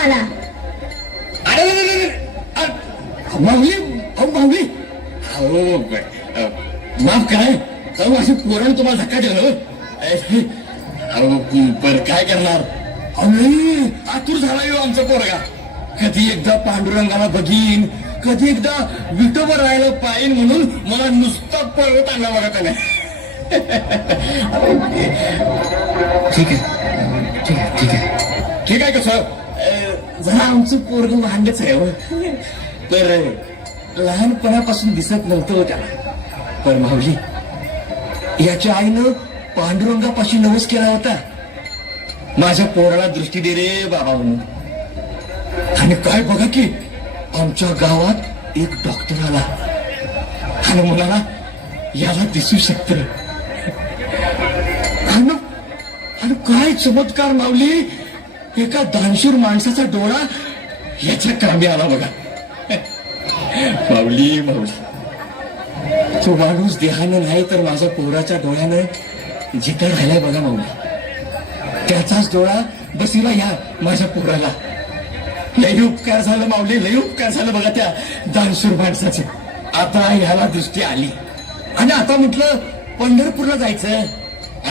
तुम्हाला. अरे माऊली, अहो माऊली, अहो माफ काय, अहो अशी पोरण तुम्हाला धक्का दिला. अहो पर काय करणार, अहो आतुर झाला येऊ आमचा पोरगा. कधी एकदा पांडुरंगाला बघीन, कधी एकदा विठोबा राहायला पाहिन म्हणून मला नुसता पळवत आणला बघा त्याने. ठीक आहे ठीक आहे ठीक आहे ठीक आहे. कसं जरा आमचं पोरग वांडच आहे हो. तर लहानपणापासून दिसत नव्हतं त्याला. पण माऊली, याच्या आईनं पांडुरंगापाशी नवस केला होता, माझ्या पोराला दृष्टी दे रे बाबा म्हणून. आणि काय बघा की आमच्या गावात एक डॉक्टर आला आणि म्हणाला याला दिसू शकत. आणि काय चमत्कार माऊली, एका दानशूर माणसाचा डोळा याच्या कामी आला बघा. माऊली माऊली, तो माणूस देहानं नाही तर माझ्या पोराच्या डोळ्यानं जिथं राहिलाय बघा माऊली. त्याचाच डोळा बसिला या माझ्या पोराला. लई उपकार झालं माऊली, लई उपकार झालं बघा त्या दानशूर माणसाचे. आता ह्याला दृष्टी आली आणि आता म्हटलं पंढरपूरला जायचं.